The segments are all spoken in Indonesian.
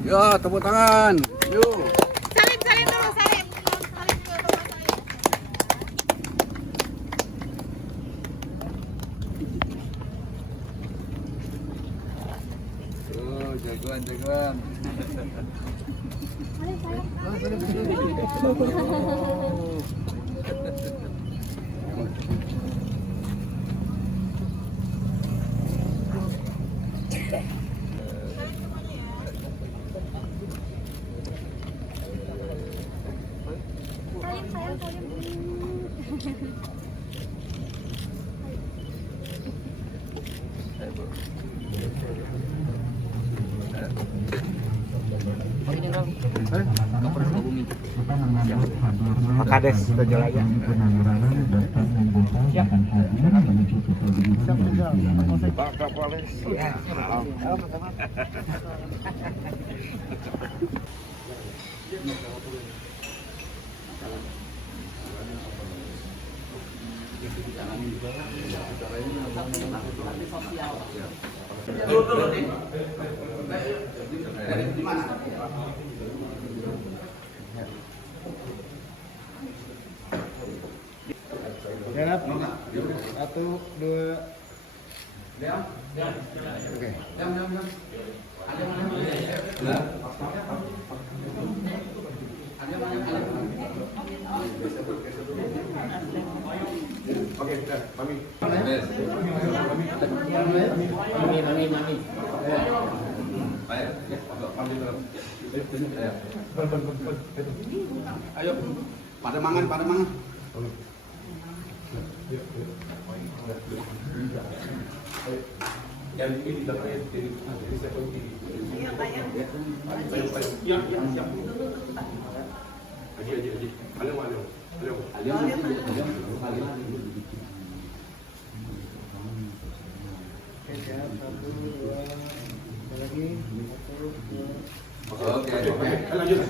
Ya, tepuk tangan. Yuk. Salim, salim dulu, salim. Salim dulu, Bapak, salim. Oh, jagoan, jagoan. Salim, sayang, salim. Makades Tojalaya. Pak Kapolres. Ya. Genap. 1, 2. Oke. Oke, mami. Mami. Ayo, pada mangan, pada mangan. Yang ini di belakang ini saya kunci. Iya, Pak ya. Iya, siap. Aji. Ayo. Oke, siap. 1, 2. Lagi. 1, 2. Oke. Lanjut.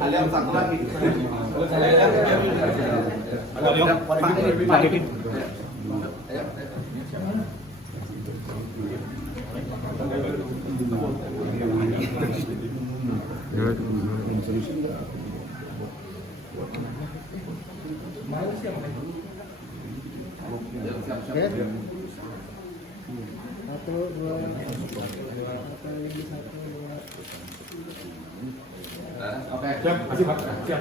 Ada satu lagi. Oke, siap, kasih Pak. Siap.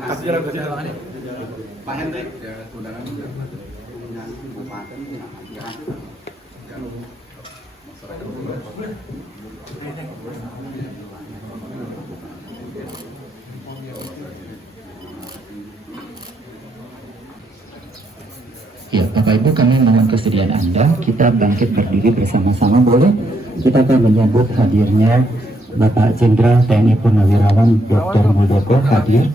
Kasih jalan. Pak Hendrik, undangan Bupati Ya, Bapak Ibu, kami mohon kesediaan Anda, kita bangkit berdiri bersama-sama, boleh? Kita akan menyambut hadirnya Bapak Jenderal TNI Purnawirawan Dr. Muldoko hadir.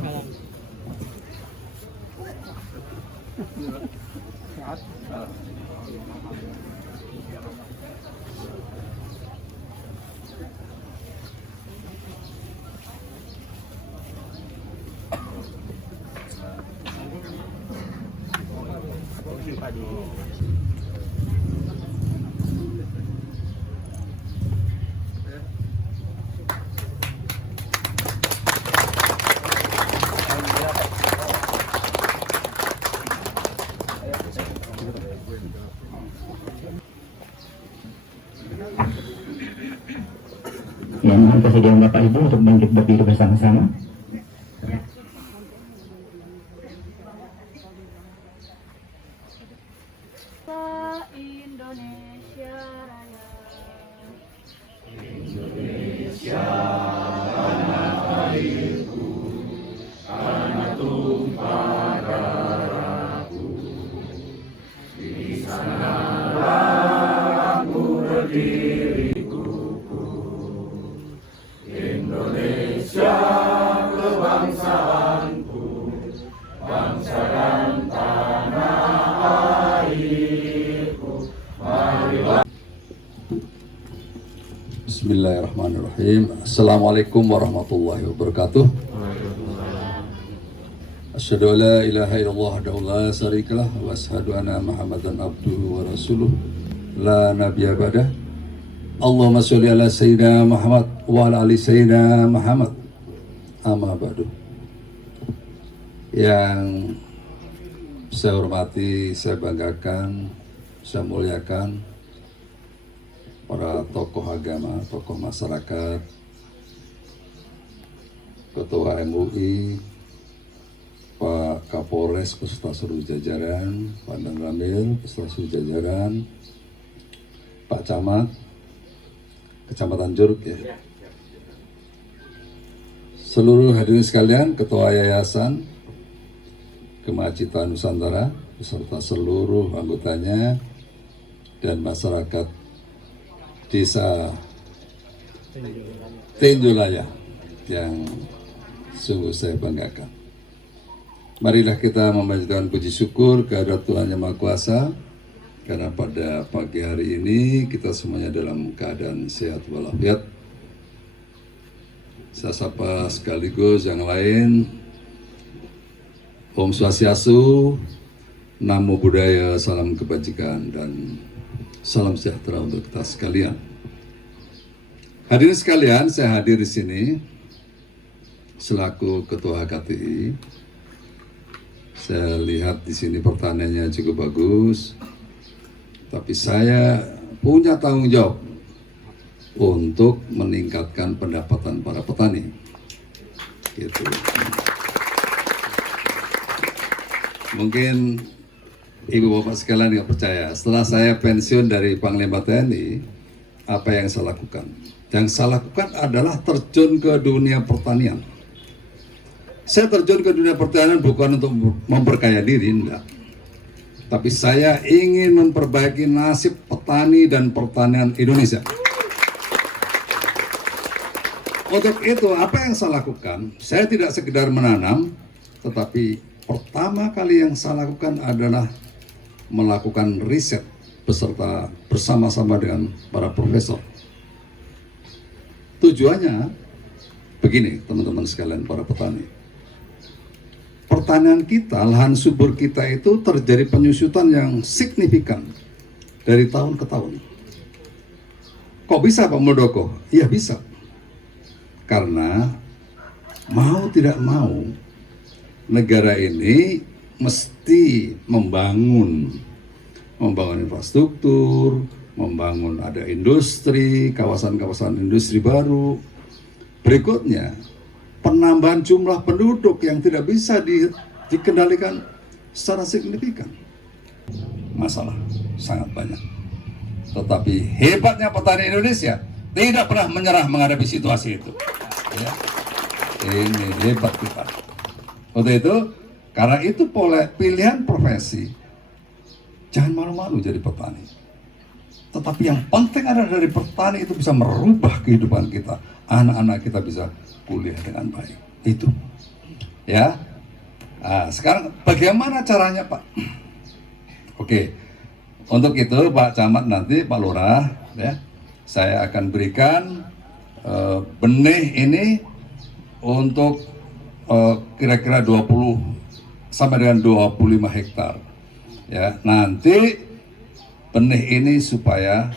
Ya, mohon kesediaan Bapak Ibu untuk bangkit berdiri bersama-sama. Indonesia Raya. Bismillahirrahmanirrahim. Assalamualaikum warahmatullahi wabarakatuh. Asyhadu an la ilaha illallah wahdahu la syarikalah wa asyhadu anna Muhammadan abduhu wa rasuluh la nabiyya ba'dah. Allahumma sholli ala Sayyidina Muhammad wa ala ali Sayyidina Muhammad. Amma ba'du. Yang saya hormati, saya banggakan, saya muliakan para tokoh agama, tokoh masyarakat, Ketua MUI, Pak Kapolres beserta seluruh jajaran, Pak Dan Ramil beserta seluruh jajaran, Pak Camat, Kecamatan Juruk ya. Seluruh hadirin sekalian, Ketua Yayasan Kemajitan Nusantara beserta seluruh anggotanya dan masyarakat Desa Tenjolaya yang sungguh saya banggakan. Marilah kita memanjatkan puji syukur kehadirat Tuhan Yang Maha Kuasa, karena pada pagi hari ini kita semuanya dalam keadaan sehat walafiat. Saya sapa sekaligus yang lain. Om Swastiastu, Namo Buddhaya, salam kebajikan dan salam sejahtera untuk kita sekalian. Hadirin sekalian, saya hadir di sini selaku Ketua HKTI. Saya lihat di sini pertanyaannya cukup bagus. Tapi saya punya tanggung jawab untuk meningkatkan pendapatan para petani. Gitu. Mungkin Ibu Bapak sekalian nggak percaya, setelah saya pensiun dari Panglima TNI, apa yang saya lakukan? Yang saya lakukan adalah terjun ke dunia pertanian. Saya terjun ke dunia pertanian bukan untuk memperkaya diri, enggak. Tapi saya ingin memperbaiki nasib petani dan pertanian Indonesia. Untuk itu, apa yang saya lakukan? Saya tidak sekedar menanam, tetapi pertama kali yang saya lakukan adalah melakukan riset bersama-sama dengan para profesor. Tujuannya begini, teman-teman sekalian, para petani. Pertanian kita, lahan subur kita itu terjadi penyusutan yang signifikan dari tahun ke tahun. Kok bisa Pak Muldoko? Iya bisa. Karena mau tidak mau negara ini mesti membangun infrastruktur, membangun ada industri, kawasan-kawasan industri baru. Berikutnya, penambahan jumlah penduduk yang tidak bisa dikendalikan secara signifikan. Masalah sangat banyak. Tetapi hebatnya petani Indonesia tidak pernah menyerah menghadapi situasi itu. Ya. Ini hebat kita. Untuk itu, karena itu pilihan profesi, jangan malu-malu jadi petani. Tetapi yang penting adalah dari petani itu bisa merubah kehidupan kita. Anak-anak kita bisa kuliah dengan baik. Itu. Ya. Nah, sekarang bagaimana caranya, Pak? Oke. Untuk itu Pak Camat nanti, Pak Lurah, ya, saya akan berikan benih ini untuk kira-kira 20 sampai dengan 25 hektar. Ya, nanti benih ini supaya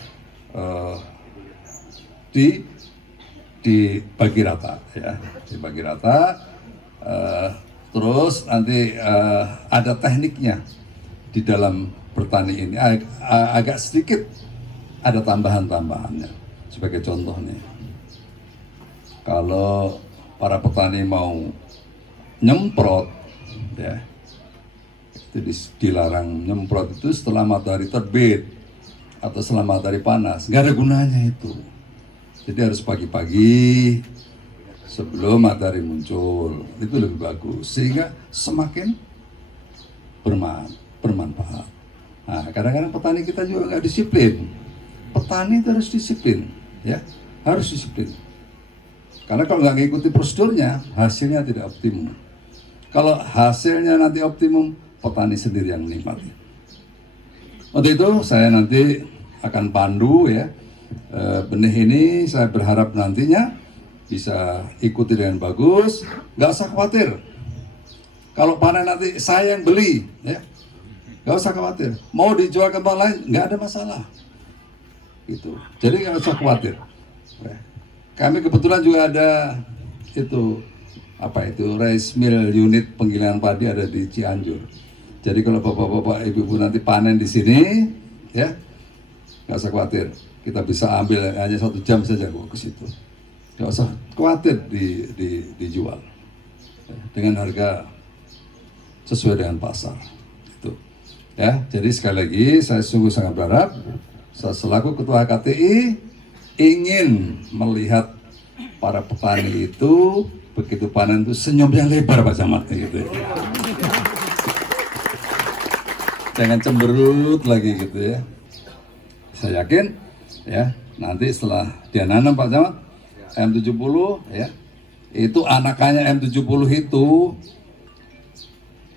dibagi rata, ya, dibagi rata. Terus nanti ada tekniknya di dalam bertani ini, agak sedikit ada tambahan-tambahannya. Sebagai contoh nih, kalau para petani mau nyemprot, ya, itu dilarang nyemprot itu setelah matahari terbit atau setelah matahari panas, nggak ada gunanya itu. Jadi harus pagi-pagi sebelum matahari muncul, itu lebih bagus sehingga semakin bermanfaat. Nah, kadang-kadang petani kita juga nggak disiplin. Petani itu harus disiplin, ya, harus disiplin. Karena kalau nggak ngikuti prosedurnya, hasilnya tidak optimum. Kalau hasilnya nanti optimum, petani sendiri yang menikmati. Untuk itu saya nanti akan pandu, ya, benih ini. Saya berharap nantinya bisa ikuti dengan bagus, nggak usah khawatir. Kalau panen nanti saya yang beli, ya, nggak usah khawatir. Mau dijual ke tempat lain, nggak ada masalah. Itu. Jadi nggak usah khawatir. Kami kebetulan juga ada itu rice mill unit penggilingan padi ada di Cianjur. Jadi kalau bapak-bapak, ibu-ibu nanti panen di sini, ya nggak usah khawatir. Kita bisa ambil hanya 1 jam saja kok ke situ. Nggak usah khawatir dijual dengan harga sesuai dengan pasar. Itu. Ya, jadi sekali lagi saya sungguh sangat berharap saya selaku Ketua KTI ingin melihat para petani itu begitu panen itu senyumnya lebar Pak Camat gitu ya. Jangan cemberut lagi gitu ya. Saya yakin ya nanti setelah dia nanam Pak Camat M70 ya, itu anakannya M70 itu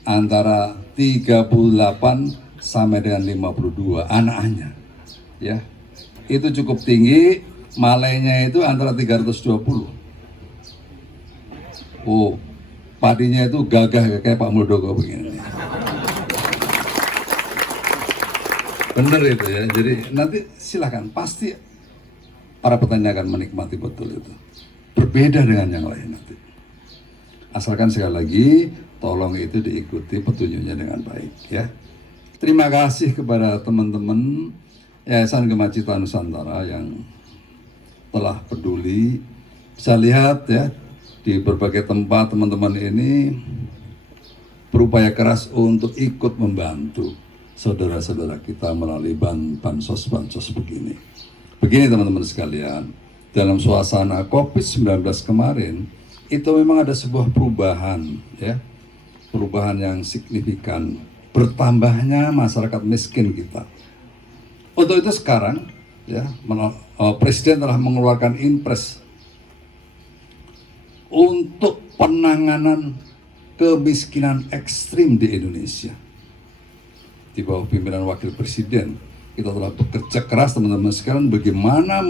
antara 38 sampai dengan 52 anakannya ya. Itu cukup tinggi, malainya itu antara 320. Oh, padinya itu gagah kayak Pak Muldoko begini. Bener itu ya, jadi nanti silahkan, pasti para petani akan menikmati betul itu. Berbeda dengan yang lain nanti. Asalkan sekali lagi, tolong itu diikuti petunjuknya dengan baik ya. Terima kasih kepada teman-teman Yayasan Gemah-Cipta Nusantara yang telah peduli. Bisa lihat ya, di berbagai tempat teman-teman ini berupaya keras untuk ikut membantu saudara-saudara kita melalui bansos begini. Begini teman-teman sekalian, dalam suasana COVID-19 kemarin, itu memang ada sebuah perubahan ya, perubahan yang signifikan, bertambahnya masyarakat miskin kita. Untuk itu sekarang ya, Presiden telah mengeluarkan impres untuk penanganan kemiskinan ekstrim di Indonesia. Di bawah pimpinan Wakil Presiden, kita telah bekerja keras teman-teman sekalian bagaimana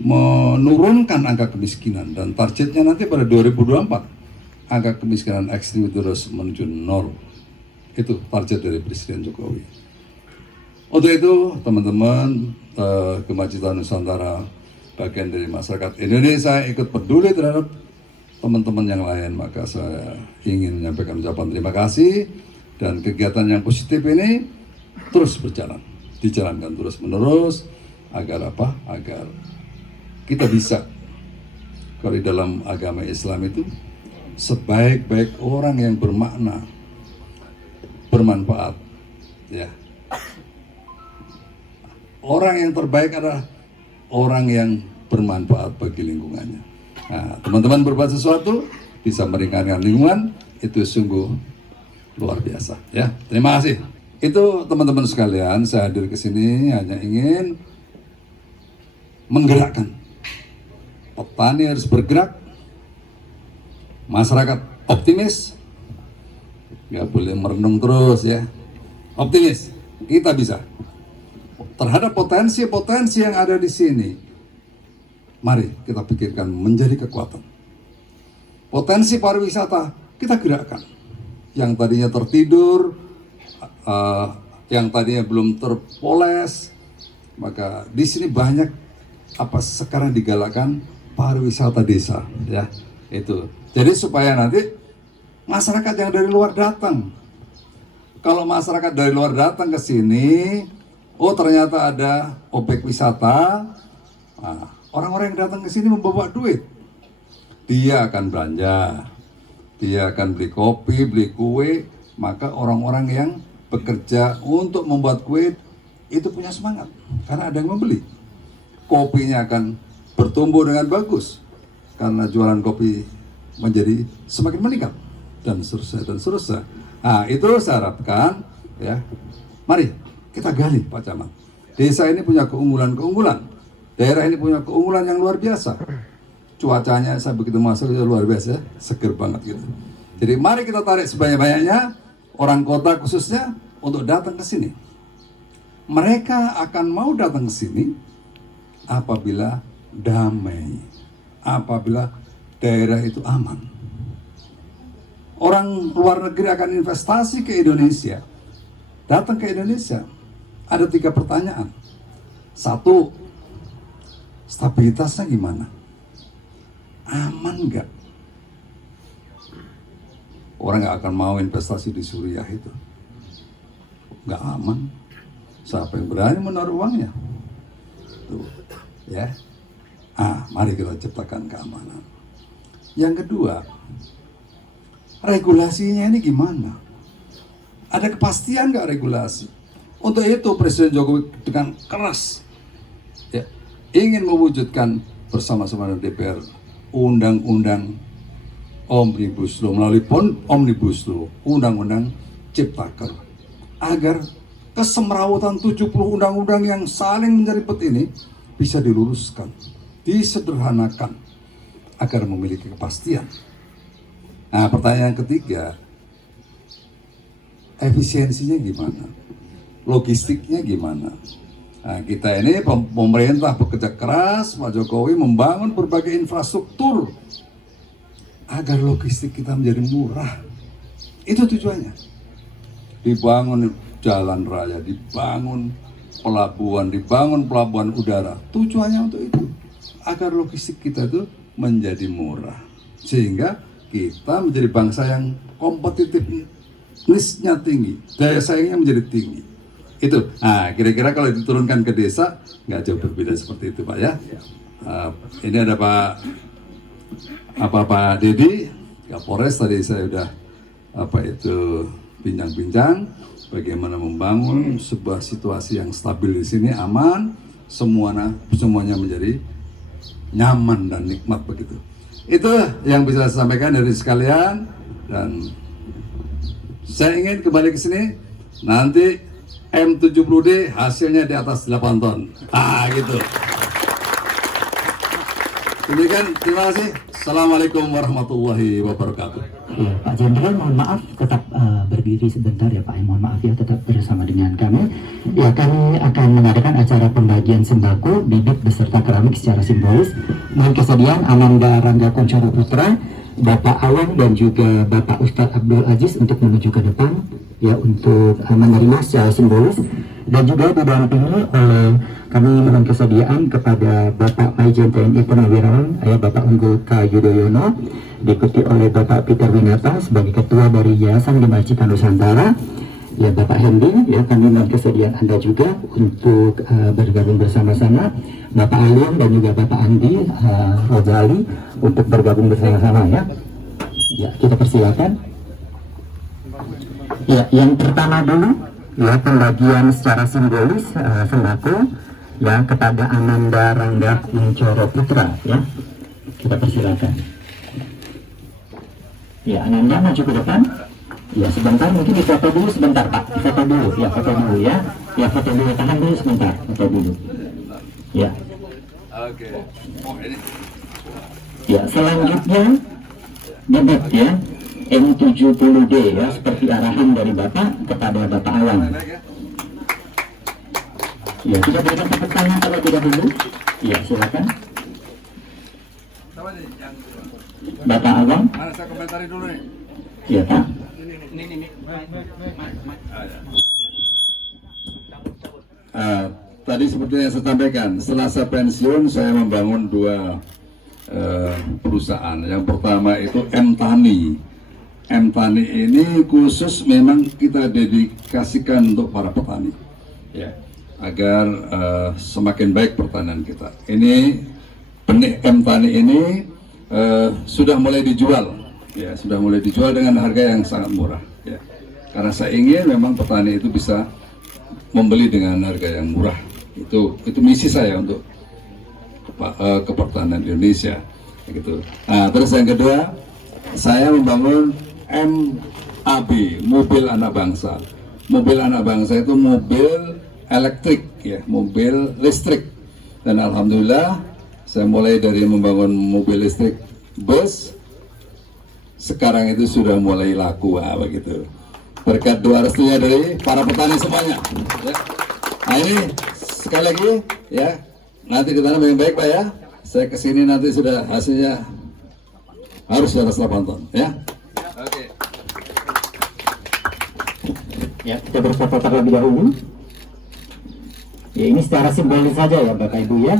menurunkan angka kemiskinan, dan targetnya nanti pada 2024 angka kemiskinan ekstrim itu harus menuju 0. Itu target dari Presiden Jokowi. Untuk itu teman-teman Gemah-Cipta Nusantara, bagian dari masyarakat Indonesia ikut peduli terhadap teman-teman yang lain, maka saya ingin menyampaikan ucapan terima kasih. Dan kegiatan yang positif ini terus berjalan, dijalankan terus-menerus agar apa? Agar kita bisa, kalau di dalam agama Islam itu sebaik-baik orang yang bermakna, bermanfaat, ya. Orang yang terbaik adalah orang yang bermanfaat bagi lingkungannya. Nah, teman-teman berbuat sesuatu bisa meringankan lingkungan, itu sungguh luar biasa ya. Terima kasih. Itu teman-teman sekalian, saya hadir ke sini hanya ingin menggerakkan. Petani harus bergerak, masyarakat optimis, nggak boleh merenung terus ya. Optimis, kita bisa. Terhadap potensi-potensi yang ada di sini, mari kita pikirkan menjadi kekuatan. Potensi pariwisata kita gerakkan. Yang tadinya tertidur, yang tadinya belum terpoles, maka di sini banyak apa sekarang digalakkan pariwisata desa, ya itu. Jadi supaya nanti masyarakat yang dari luar datang. Kalau masyarakat dari luar datang ke sini, oh ternyata ada objek wisata, nah, orang-orang yang datang ke sini membawa duit, dia akan belanja. Dia akan beli kopi, beli kue, maka orang-orang yang bekerja untuk membuat kue itu punya semangat karena ada yang membeli. Kopinya akan bertumbuh dengan bagus karena jualan kopi menjadi semakin meningkat dan seterusnya dan seterusnya. Nah, itu saya harapkan ya. Mari kita gali Pak Camat. Desa ini punya keunggulan-keunggulan. Daerah ini punya keunggulan yang luar biasa. Cuacanya saya begitu masuk itu luar biasa, seger banget gitu. Jadi mari kita tarik sebanyak-banyaknya orang kota khususnya untuk datang ke sini. Mereka akan mau datang ke sini apabila damai, apabila daerah itu aman. Orang luar negeri akan investasi ke Indonesia, datang ke Indonesia. Ada 3 pertanyaan. Satu, stabilitasnya gimana? Aman nggak? Orang nggak akan mau investasi di Suriah itu. Nggak aman. Siapa yang berani menaruh uangnya? Tuh, ya. Mari kita ciptakan keamanan. Yang kedua, regulasinya ini gimana? Ada kepastian nggak regulasi? Untuk itu Presiden Jokowi dengan keras ya, ingin mewujudkan bersama-sama dengan DPR undang-undang Omnibus Law, melalui Omnibus Law, undang-undang Ciptaker, agar kesemrawutan 70 undang-undang yang saling menyeripet ini bisa diluruskan, disederhanakan, agar memiliki kepastian. Nah, pertanyaan ketiga, efisiensinya gimana? Logistiknya gimana? Nah, kita ini pemerintah bekerja keras, Pak Jokowi membangun berbagai infrastruktur agar logistik kita menjadi murah. Itu tujuannya. Dibangun jalan raya, dibangun pelabuhan udara. Tujuannya untuk itu, agar logistik kita itu menjadi murah, sehingga kita menjadi bangsa yang kompetitifnya tinggi, daya saingnya menjadi tinggi. Itu, kira-kira kalau diturunkan ke desa nggak jauh berbeda seperti itu, Pak ya. Ini ada Pak Dedi, Kapolres, tadi saya udah bincang-bincang bagaimana membangun sebuah situasi yang stabil di sini, aman, semuanya menjadi nyaman dan nikmat begitu. Itu yang bisa saya sampaikan dari sekalian, dan saya ingin kembali ke sini nanti M70D hasilnya di atas 8 ton. Gitu. Demikian, terima kasih. Assalamualaikum warahmatullahi wabarakatuh. Ya, Pak Jenderal, mohon maaf tetap berdiri sebentar ya Pak. Mohon maaf ya, tetap bersama dengan kami. Ya, kami akan mengadakan acara pembagian sembako, bibit beserta keramik secara simbolis dengan kesediaan Ananda Rangga Kuncoro Putra, Bapak Awang dan juga Bapak Ustadz Abdul Aziz untuk menuju ke depan ya untuk menerima secara simbolis, dan juga didampingi oleh kami mohon kesediaan kepada Bapak Maijen TNI Purnawirawan Bapak Unggul K. Yudhoyono, diikuti oleh Bapak Peter Winata sebagai Ketua dari Yayasan Lima Cita Nusantara, ya Bapak Hendy, ya kami mohon kesediaan Anda juga untuk bergabung bersama-sama, Bapak Alim dan juga Bapak Andi Rojali untuk bergabung bersama-sama ya. Ya, kita persilakan. Ya, yang pertama dulu ya pembagian secara simbolis sembako ya kepada Ananda Rangga Kuncoro Putra ya. Kita persilakan. Ya, Ananda maju ke depan. Ya, sebentar, mungkin difoto dulu sebentar Pak. Foto dulu ya, foto dulu ya. Ya, foto dulu, tahan dulu sebentar, foto dulu. Ya. Oke. Ya, selanjutnya bibit ya M70D ya, seperti arahan dari Bapak kepada Bapak Awang. Ya, kita berikan tepuk tangan terlebih dahulu. Ya, silakan. Bapak Awang. Mana saya komentari dulu nih. Ya, Pak. Tadi seperti yang saya sampaikan, setelah saya pensiun saya membangun dua perusahaan. Yang pertama itu M-Tani. M-Tani ini khusus memang kita dedikasikan untuk para petani, ya, agar semakin baik pertanian kita. Ini benih M-Tani ini sudah mulai dijual, ya, sudah mulai dijual dengan harga yang sangat murah, ya. Karena saya ingin memang petani itu bisa membeli dengan harga yang murah. Itu misi saya untuk ke pertanian Indonesia, gitu. Nah, terus yang kedua, saya membangun MAB, mobil anak bangsa. Mobil anak bangsa itu mobil elektrik, ya, mobil listrik. Dan alhamdulillah, saya mulai dari membangun mobil listrik bus, sekarang itu sudah mulai laku, begitu. Berkat doa restunya dari para petani semuanya. Ya. Nah ini sekali lagi, ya, nanti ditanam yang baik Pak ya. Saya kesini nanti sudah hasilnya harus di atas 8 ton, ya. Oke. Ya, kita berfoto terlebih dahulu. Ya, ini secara simbolis saja ya Bapak Ibu ya.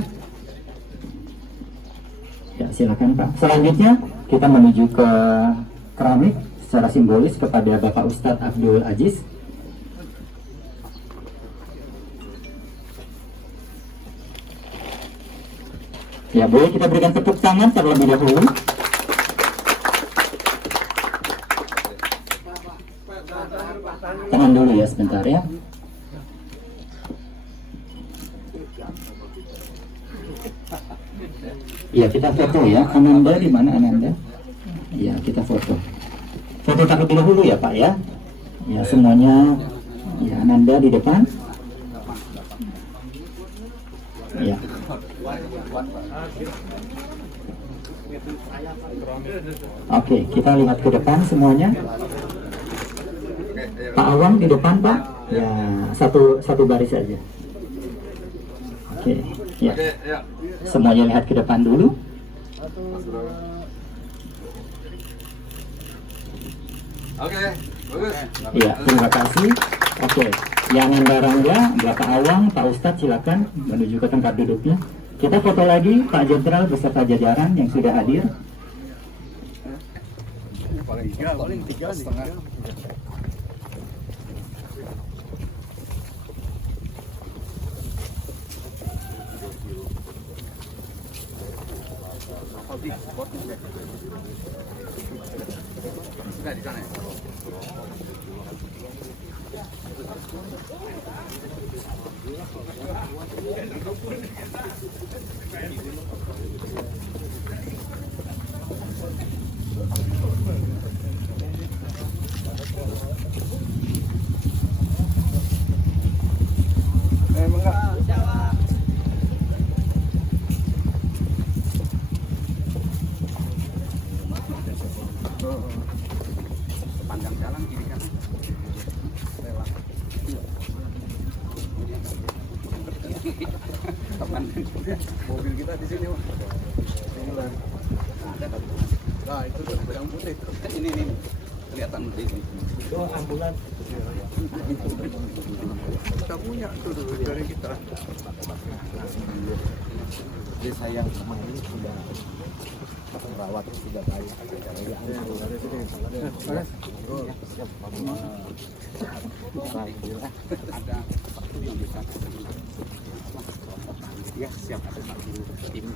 Ya, silakan Pak. Selanjutnya kita menuju ke keramik secara simbolis kepada Bapak Ustadz Abdul Aziz. Ya, boleh kita berikan tepuk tangan terlebih dahulu. Tahan dulu ya sebentar ya. Ya, kita foto ya. Ananda di mana Ananda? Ya, kita foto. Foto terlebih dahulu ya Pak ya. Ya, semuanya. Ya, Ananda di depan. Ya. Oke, kita lihat ke depan semuanya. Pak Awang di depan Pak. Ya, satu baris saja. Oke, ya. Semuanya lihat ke depan dulu. Oke, bagus. Ya, terima kasih. Oke, yang Rangga, Bapak Awang, Pak Ustadz silakan menuju ke tempat duduknya. Kita foto lagi Pak Jenderal beserta jajaran yang sudah hadir. Paling 3,5. Di sana ya? Panjang jalan kiri kanan. Kapan mobil kita di sini, Pak? Nah, itu yang putih. Ini kelihatan di sini. Itu ambulan. Kita punya tuh dari kita. Desa yang kemarin sudah merawat sudah baik. Ada yang bisa. Ya, siap. Tim.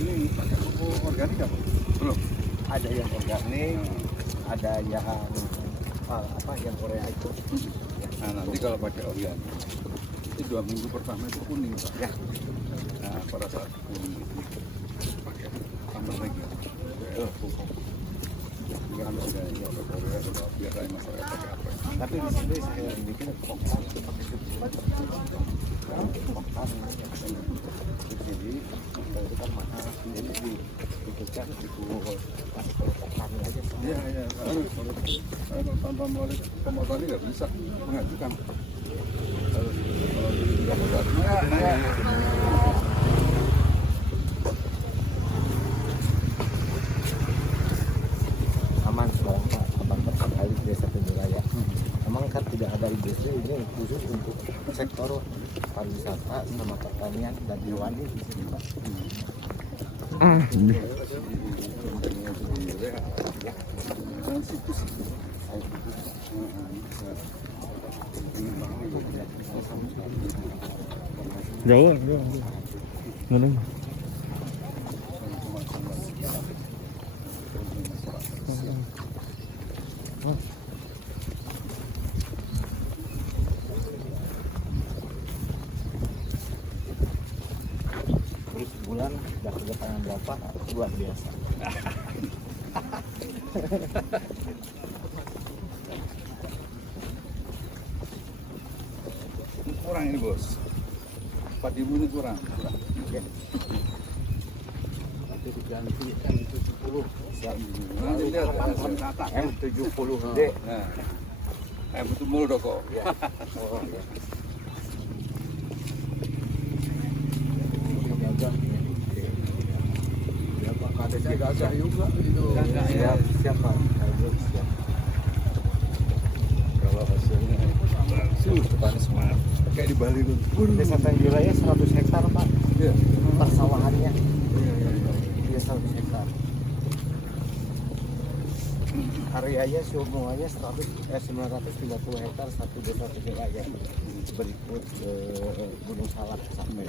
Ini pakai pupuk organik apa? Belum. Ada yang organik, ada yang apa yang Korea itu. Nah, nanti kalau pakai organik, itu 2 minggu pertama itu kuning, Pak. Ya. Nah, pada saat kuning itu pakai tambah lagi. Pupuk. Juga kan sudah ya, Korea sudah biar kayak masyarakat pakai apa. Tapi di sini saya bikin koktan pakai koktan. Jadi itu kan mahal. Jadi dibikinkan di koktan aja. Iya, harus. Kalau tanpa boleh pemotongan nggak bisa mengajukan. Harus kalau tidak berat. Aman sekarang Pak, aman terkait desa Penjuraya. Memang kan tidak ada industri ini khusus untuk sektor pariwisata sama pertanian dan hewani di sini Pak. Jauh, mana? Terus sebulan sudah kedatangan berapa? Luar biasa. Kurang ini bos, 4.000 ini kurang. Ya. Nanti diganti M70. Nanti lihat M70D. Nah, betul mulu dong kok. Ya. Oh, ya. Ya Pak, ada gajah juga gitu. Siap, siap Pak. Siap. kayak di Bali tuh. Desa Tanjung Raya 100 hektar Pak. Iya. Persawahannya. Iya. Dia 100 hektar. Areanya semuanya 950 hektar satu desa Tanjung Raya. Berikut Gunung Salak sampai.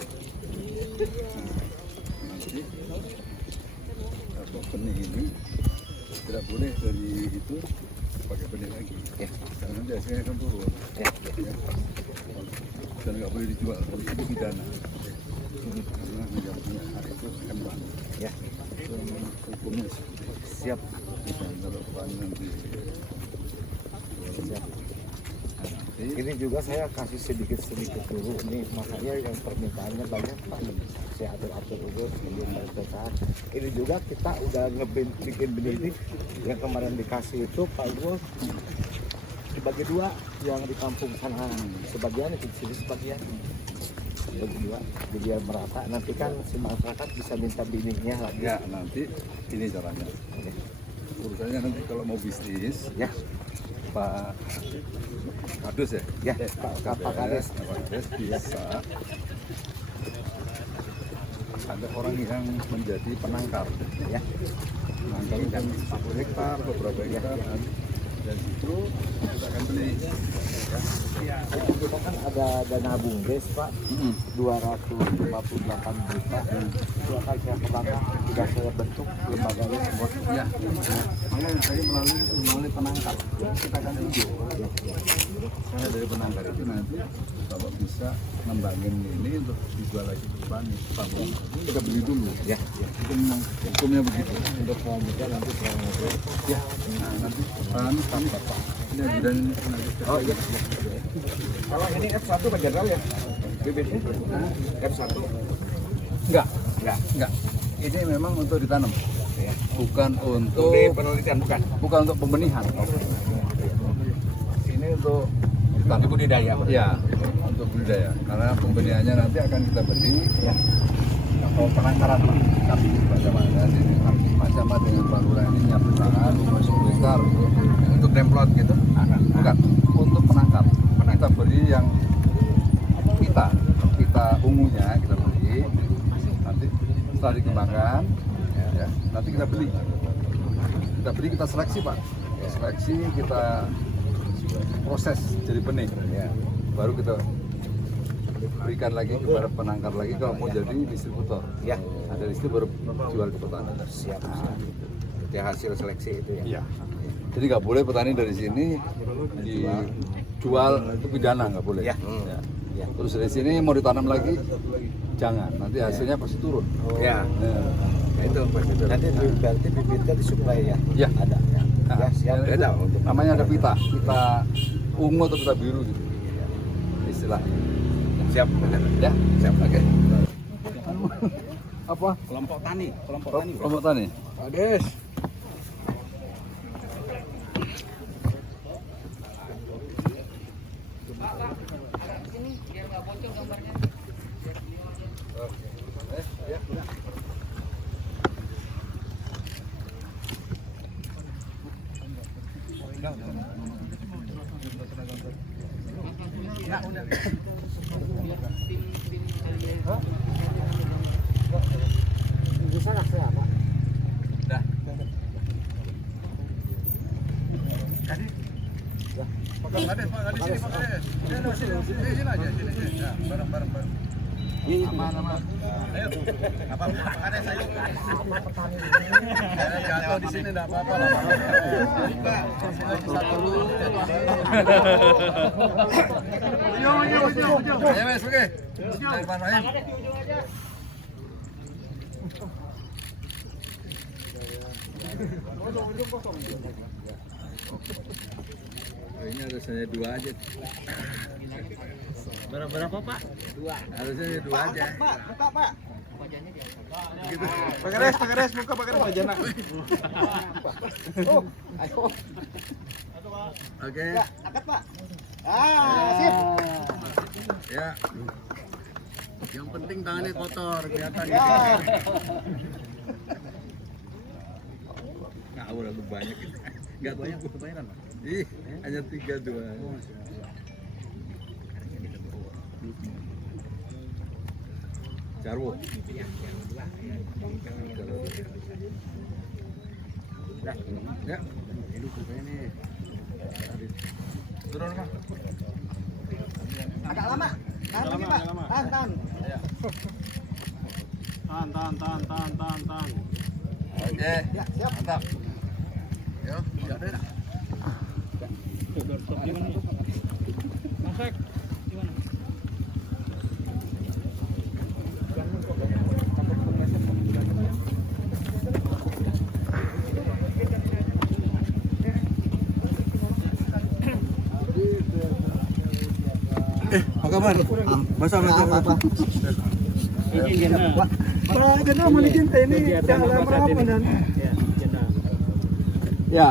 Nanti apa benih ini tidak boleh dari itu pakai benih lagi. Ya. Karena nanti hasilnya akan turun. Ya. Ya. Dan nggak boleh dijual, itu pidana. Karena yang punya hak itu akan bangkrut. Ya. Itu memang hukumnya seperti itu. Siap. Dan kalau Pak nanti Siap. nanti Ini juga saya kasih sedikit dulu. Ini makanya yang permintaannya banyak Pak. Saya atur dulu sebelum berpesan. Ini juga kita udah bikin benih ini yang kemarin dikasih itu Pak Ibu dibagi dua, yang di kampung sana sebagian, di sini sebagian. Bagi dua, jadi biar merata. Nanti kan si masyarakat bisa minta bininya lagi. ya nanti ini caranya. Urusannya nanti kalau mau bisnis Ya, Pak Kades ya? ya Pak Kades. Pak Kades bisa ada orang yang menjadi penangkar. Ya, Penangkar yang 10 hektar, beberapa hektar. Dan itu kita akan beli. kita kan ada dana bumdes Pak. 258 juta. Itu akan saya kembangkan, sudah saya bentuk lembaganya semua. Ya, makanya saya melalui penangkar. Kita akan tunjuk. Saya dari penangkar itu nanti kalau bisa ngembangin ini untuk dijual lagi ke petani. Kita beli dulu. Ya, Itu memang hukumnya begitu. untuk selanjutnya nanti saya ngobrol. Ya, nah, nanti kami ini dan Oh iya. Kalau ini F1 Pak Jenderal ya? Bibitnya F1. enggak, Enggak. ini memang untuk ditanam, bukan untuk Penelitian bukan. untuk pembenihan. Ini untuk Tapi budidaya. ya, untuk budidaya. Karena pembenihannya nanti akan kita beli atau penangkaran Pak. Kami macam-macam ini macam dengan Pak Lurah ini nyiapin lahan 10 hektar untuk demplot gitu. Bukan, untuk penangkar. Kita beli yang kita ungunya kita beli. Nanti setelah dikembangkan, ya, nanti kita beli. Kita seleksi Pak. Seleksi kita proses jadi benih. Ya. Baru kita berikan lagi kepada penangkar lagi kalau mau jadi distributor. Ya. Nah, dari situ baru jual ke petani. Siap. Itu hasil seleksi itu ya. Iya. Jadi nggak boleh petani dari sini dijual itu pidana, nggak boleh. Ya. Ya. Terus dari sini mau ditanam lagi, jangan. Nanti hasilnya pasti turun. Ya. Nah, Itu pasti. Nanti berarti bibitnya disuplai ya. Ya. Ada ya. Nah, Ya, siap. ada namanya ada pita ungu atau pita biru gitu. Istilahnya. Siap. Ya, siap. Oke. Apa? Kelompok tani. Kelompok tani. Ades. Bisa nggak saya Pak? Dah. Jatuh di sini enggak apa-apa lah. Ya wes, oke. Bismillahirrahmanirrahim. Ini harusnya dua aja. Berapa Pak? Harusnya dua aja. Buka Pak. Pak Gares, buka Pak Gares wajana. Oh, ayo. Oke. Angkat Pak. Sip. Ya. Yang penting tangannya kotor, kelihatan. Ya. Ngawur aku banyak. Enggak banyak kebayaran, Pak. Ih, hanya 3 doang. Darwo. Ya. Ini ini. Turun Pak. Agak lama. Tahan lagi Pak. Tahan. Tahan. Oke. Ya, siap. Mantap. Yo, siap deh. Ya,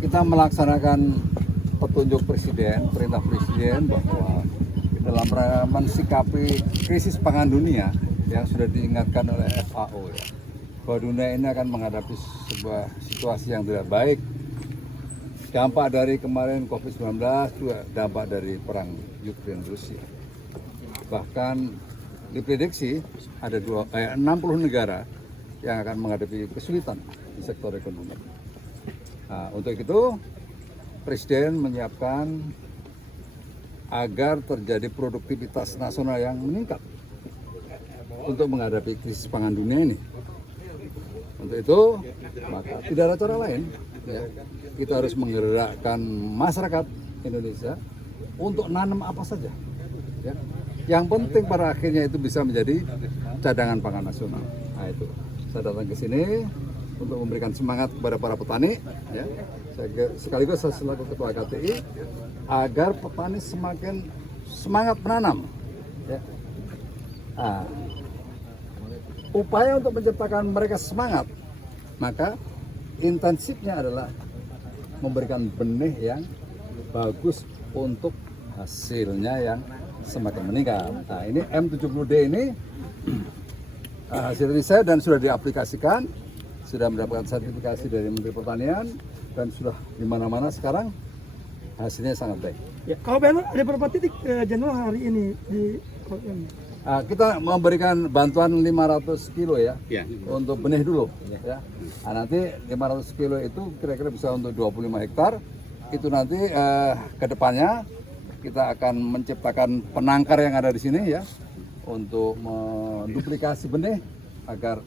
kita melaksanakan petunjuk Presiden, perintah Presiden bahwa dalam rangka mensikapi krisis pangan dunia yang sudah diingatkan oleh FAO, ya, bahwa dunia ini akan menghadapi sebuah situasi yang tidak baik. Dampak dari kemarin COVID-19 juga dampak dari perang Ukraina Rusia. Bahkan diprediksi ada 60 negara yang akan menghadapi kesulitan di sektor ekonomi. Nah, untuk itu Presiden menyiapkan agar terjadi produktivitas nasional yang meningkat untuk menghadapi krisis pangan dunia ini. Untuk itu maka tidak ada cara lain, ya. Kita harus menggerakkan masyarakat Indonesia untuk nanam apa saja, ya. Yang penting pada akhirnya itu bisa menjadi cadangan pangan nasional. Nah itu, saya datang ke sini untuk memberikan semangat kepada para petani, ya. Sekaligus saya selaku Ketua KTI agar petani semakin semangat menanam, ya. Nah, upaya untuk menciptakan mereka semangat, maka intensifnya adalah memberikan benih yang bagus untuk hasilnya yang semakin meningkat. Nah ini M70D ini hasil riset dan sudah diaplikasikan, sudah mendapatkan sertifikasi dari Menteri Pertanian dan sudah di mana-mana sekarang hasilnya sangat baik. Ya, kalau benar ada berapa titik General hari ini di kita memberikan bantuan 500 kilo ya, untuk benih dulu. Ya. Nah, nanti 500 kilo itu kira-kira bisa untuk 25 hektar. Itu nanti ke depannya kita akan menciptakan penangkar yang ada di sini ya, untuk menduplikasi benih agar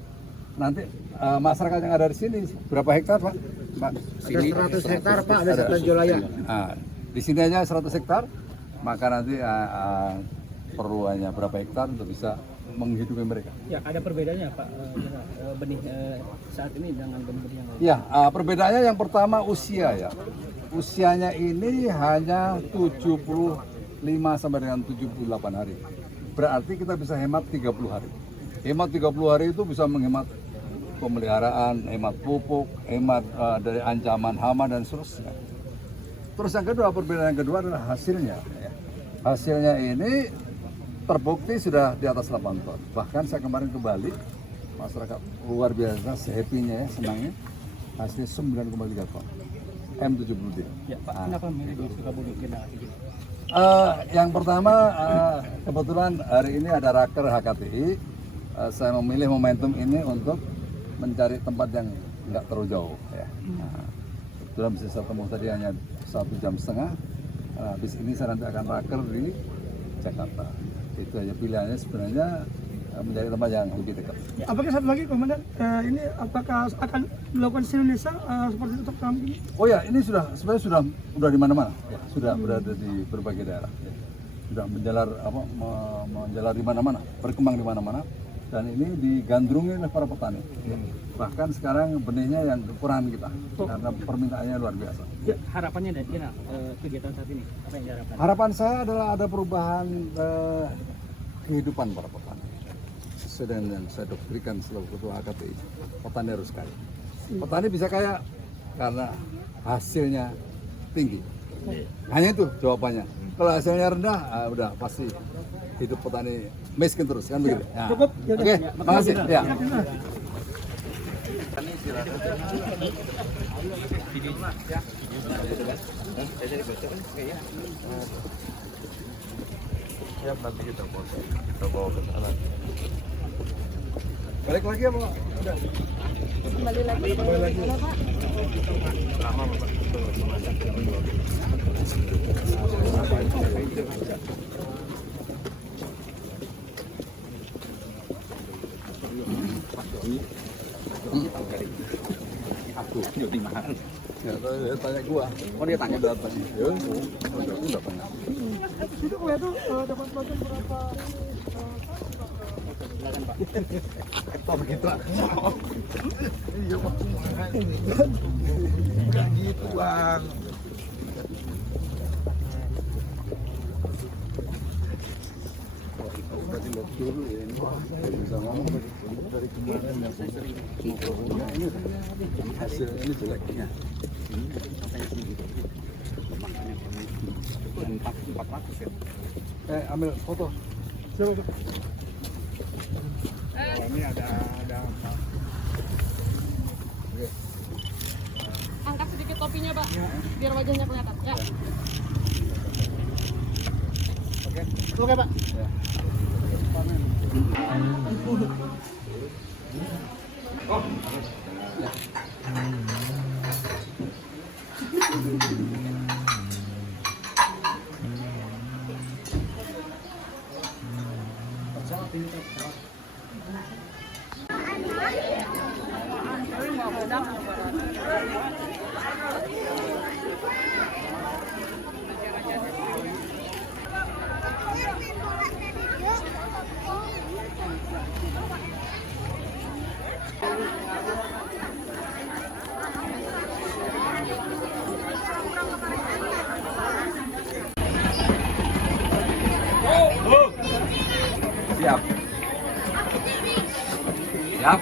nanti masyarakat yang ada di sini berapa hektar Pak? Sini 100 hektar Pak, ada Setan Jolaya. Nah, di sini aja 100 hektar, maka nanti perlu hanya berapa hektar untuk bisa menghidupi mereka. Ya, ada perbedaannya Pak, benih saat ini dengan benih yang lain? Ya, perbedaannya yang pertama usia ya. Usianya ini hanya 75 sampai dengan 78 hari. Berarti kita bisa hemat 30 hari. Hemat 30 hari itu bisa menghemat pemeliharaan, hemat pupuk, hemat dari ancaman hama dan seterusnya. Terus yang kedua, perbedaan yang kedua adalah hasilnya. Hasilnya ini terbukti sudah di atas 8 ton. Bahkan saya kemarin ke Bali, masyarakat luar biasa happy-nya ya, senangnya. Hasilnya 9,3 ton. M70D. Ya Pak, kenapa memilih Sukabumi generasi gitu? Yang pertama, kebetulan hari ini ada raker HKTI. Saya memilih momentum ini untuk mencari tempat yang nggak terlalu jauh. Ya. Nah, kebetulan bisa saya temu tadi hanya 1,5 jam. Habis ini saya nanti akan raker di Jakarta. Itu aja pilihannya sebenarnya, menjadi tempat yang lebih dekat. Apakah satu lagi Komandan, ini apakah akan dilakukan di Indonesia seperti itu kami ini? Oh ya, ini sebenarnya sudah di mana-mana, ya, sudah berada di berbagai daerah, ya. Sudah menjalar di mana-mana, berkembang di mana-mana, dan ini digandrungi oleh para petani. Ya. Bahkan sekarang benihnya yang kekurangan kita, karena permintaannya luar biasa. Ya, harapannya dari kegiatan saat ini, apa yang diharapkan? Harapan saya adalah ada perubahan kehidupan para petani. Sesuai dengan yang saya berikan selaku Ketua HKTI, petani harus kaya. Petani bisa kaya karena hasilnya tinggi. Hanya itu jawabannya. Kalau hasilnya rendah, udah pasti hidup petani miskin terus, kan begitu. Nah, oke, makasih. Ya. Siap, nanti kita foto. Kita bawa ke sana. Balik lagi ya, Pak? Udah. Kembali lagi. Lama, Pak. Aku nyuti mahal. Ya, tanya gua. Oh dia tanya berapa sih? Ya, udah pernah. Itu gue tuh dapat pelajaran berapa? Kita begitu. Iya, Pak. Gitu, Bang. Berarti lo dulu ya ini bisa ngomong dari kemarin ini hasil ini jeleknya. Ambil foto. Siapa tuh? Ini ada Angkat sedikit topinya, Pak. Biar wajahnya kelihatan. Ya. Oke, Pak. Siap. Siap.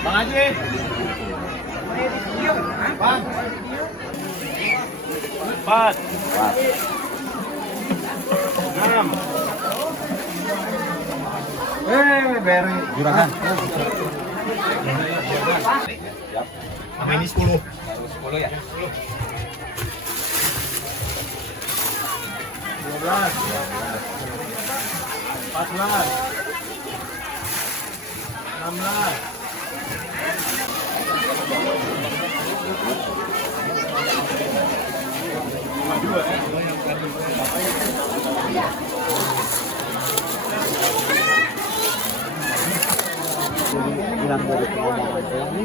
Bang Haji. Bang. 4. 6. beri juragan. Sama ini 10. 10 ya. 12. 14. 16. Hilang dari pengomongan ini.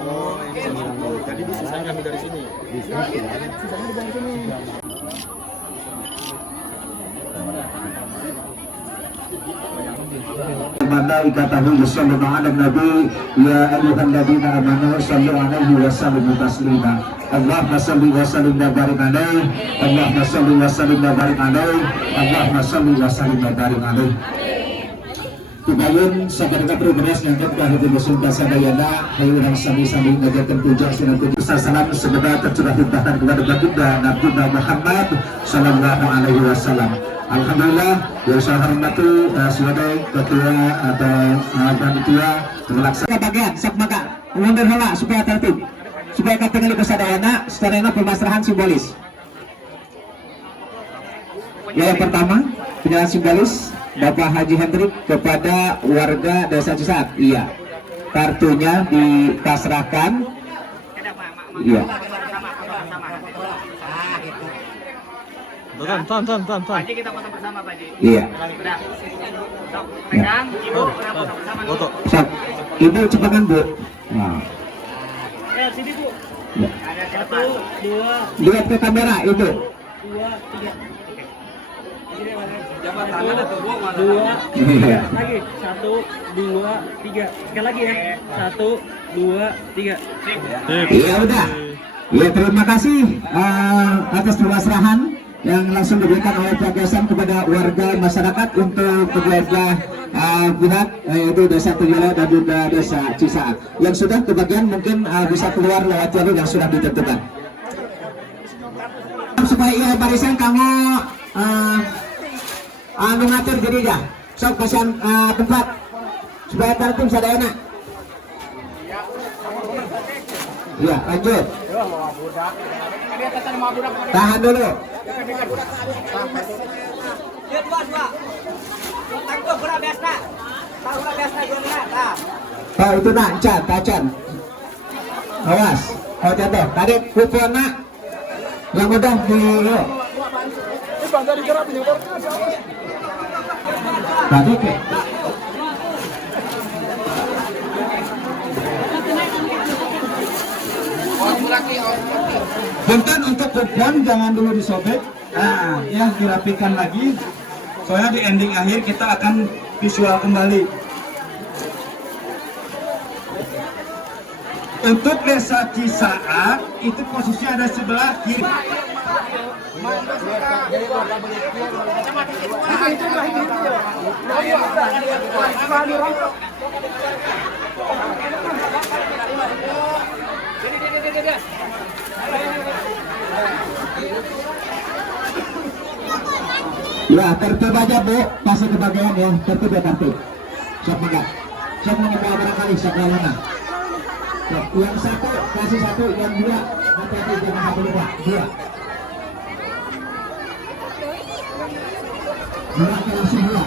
Oh, ini hilang dari tadi bisa kami dari sini. Bisa dari sini. Malaikatahu yusallu ala nabi ya ayyuhalladzina amanu sallu alaihi wa sallimu taslima. Allahumma salli wa sallim wa barik alaihi. Allahumma salli wa sallim wa barik alaihi. Allahumma salli wa sallim wa barik alaihi. Tubayun sabarga progres yang dah itu bersumpah sadayana hayuran sami-sami ngajakan puja sunan puji salam semoga tercurah limpahkan kepada baginda Nabi Muhammad sallallahu alaihi wasallam. Alhamdulillah yang saya hormati sebagai ketua atau panitia pelaksana bagian sak maka mundur heula supaya tertib supaya katingali kesadayana secara pemasrahan simbolis. Yang pertama penjelasan simbolis Bapak Haji Hendrik kepada warga Desa Cisaat. Iya. Kartunya dipasrahkan. Iya. Ton. Haji kita foto bersama, Pak Haji. Iya. Udah. Sok, pegang, Ibu, udah foto bersama dulu. Sok. Ibu cepatkan, Bu. Nah. Sini, Bu. Ya. Ada 1, 2. Lihat ke kamera, Ibu. 2, 3. Jabat tangan atau gua mana? 2. Iya. Lagi. 1, 2, 3. Sekali lagi ya. 1, 2, 3. Iya udah. Ya terima kasih atas pemasrahan yang langsung diberikan oleh Pak Gasan kepada warga masyarakat untuk kedua pihak yaitu Desa Tuyula dan juga Desa Cisaat. Yang sudah kebagian mungkin bisa keluar lewat jalur yang sudah ditentukan. supaya iya barisan kamu anu ngatur jadi ya. Sok kasihan tempat supaya tertib sadayana. Iya, lanjut. Tahan dulu. Oh itu nak, Can. Awas, oh jatuh. Tadi kupon nak, yang udah di. Tadi ke. Punten untuk kupon jangan dulu disobek. Nah, ya dirapikan lagi. Soalnya di ending akhir kita akan visual kembali. Untuk desa Cisaat itu posisinya ada sebelah kiri. Ya, tertib aja Bu, masih kebagian ya, tertib ya tertib. Sok enggak? Sok mengebawa barangkali, sok lalana. Yang satu, kasih satu, yang dua, hati-hati jangan sampai lupa, dua. Dua, langsung dua,